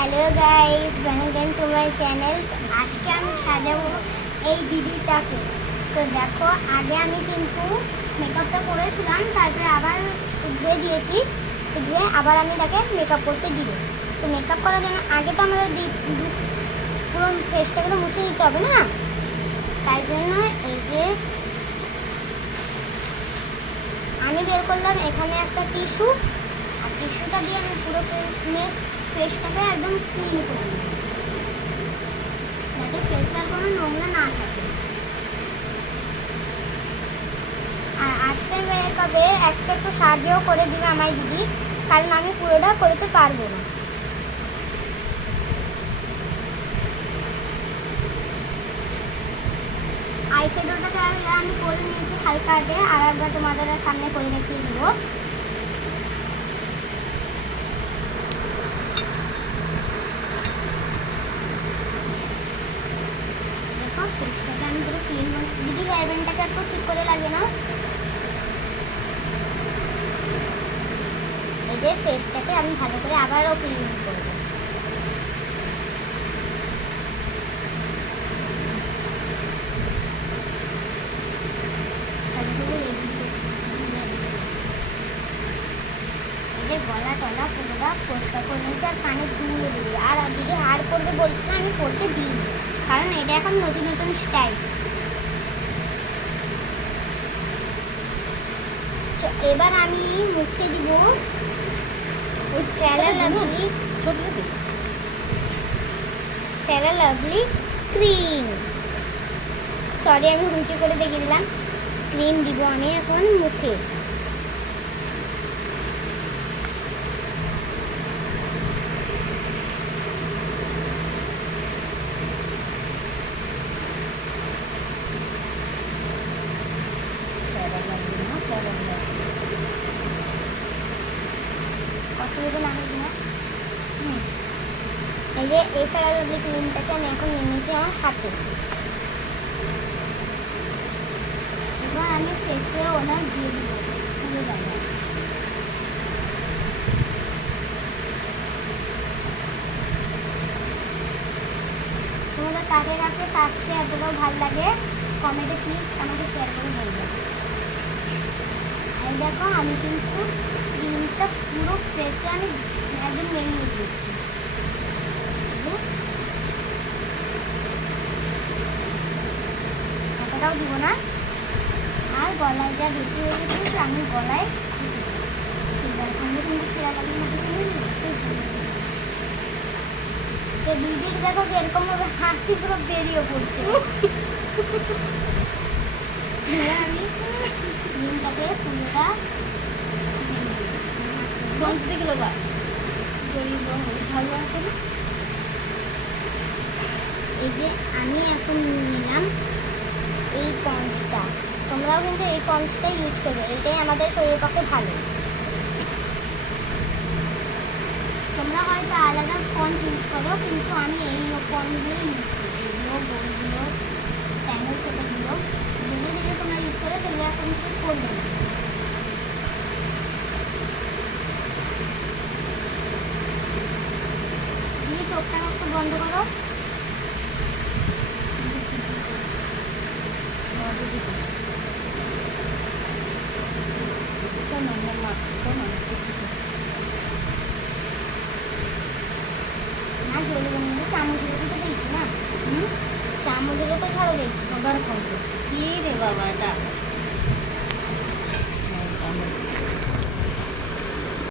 Hello guys, welcome to my channel. আজকে আমি সাজাবো এই দিদিটাকে। তো দেখো, আগে আমি কিন্তু মেকআপটা করেছিলাম, তারপরে আবার ধুয়ে দিয়েছি। ধুয়ে আবার আমি তাকে মেকআপ করতে দিব। তো মেকআপ করার জন্য আগে তো আমাদের পুরো ফেসটাকে তো মুছে দিতে হবে না, তাই জন্য এই যে আমি বের করলাম এখানে একটা টিস্যু, আর টিস্যুটা দিয়ে আমি পুরো ফেসটাকে একদম ক্লিন করে নিই, যাতে ফেসটার কোনো নোংরা না থাকে। আর আজকের মেকআপে একটু সাহায্য করে দিবে আমার দিদি, কারণ আমি পুরোটা করতে পারবো না। আই শ্যাডোটাকে আমি করে নিয়েছি হালকা হাতে, আর একবার তোমাদের সামনে করে দেখিয়ে দিব। ফেসটাকে আমি পুরো ক্লিন করে দিদি, হেয়ার ব্যান্ডটাকে একটু ঠিক করে লাগে না। এদের ফেসটাকে আমি ভালো করে আবারও ক্লিন করব। এদের গলা টলা পুরোটা পরিষ্কার করে নিয়েছি, আর কানে দুলে দিবি। আর দিদি হার করবে বলছে না, আমি করতে দিই, কারণ এটা এখন নতুন নতুন স্টাইল। এবার আমি মুখে দিব ওই ফেয়ার লাভলি ক্রিম। সরি, আমি হুটি করে দেখিয়ে দিলাম। ক্রিম দিব আমি এখন মুখে। অসুবিধা না হবে না। এই যে এই ফেয়ার লাভলি ক্রিমটাকে আমি এখন নিয়ে নিয়েছি আমার হাতে। এবার আমি ফেসে ওনার দিয়ে দিব পুরো জায়গায়। তোমাদের কাকে কাকে সাজতে এতটাও ভালো লাগে কমেন্টে প্লিজ আমাকে শেয়ার করে বলবে। এই দেখো, আমি কিন্তু ক্রিমটা পুরো ফেসে আমি একদম মেরিয়ে দিচ্ছি। এতটাও দিব না, আর গলায় যা বেশি হয়ে গেছে আমি গলায় দুই দিক দেখো এরকম ভাবে হাসি পুরো বেরিয়ে পড়ছে। আমি ক্রিমটাকে পুরোটা এই যে আমি এখন নিলাম এই পন্সটা। তোমরাও কিন্তু এই পন্সটা ইউজ করবে, এটাই আমাদের শরীরের পক্ষে ভালো। তোমরা হয়তো আলাদা পন্স ইউজ করো, কিন্তু আমি এই পন্সগুলো ইউজ করি। এগুলো বড়গুলো ট্যাঙ্গেল সেটাগুলো যেগুলো যেগুলো তোমরা ইউজ করো সেগুলো এখন করবে না। দিয়ে চোখটা একটু বন্ধ করো। না জ্বলবে না, চামচগুলো তো দেখছি না। চামচগুলো তো ছাড়ো দেখছি। আবার ফোন করছি কি রে বাবা এটা।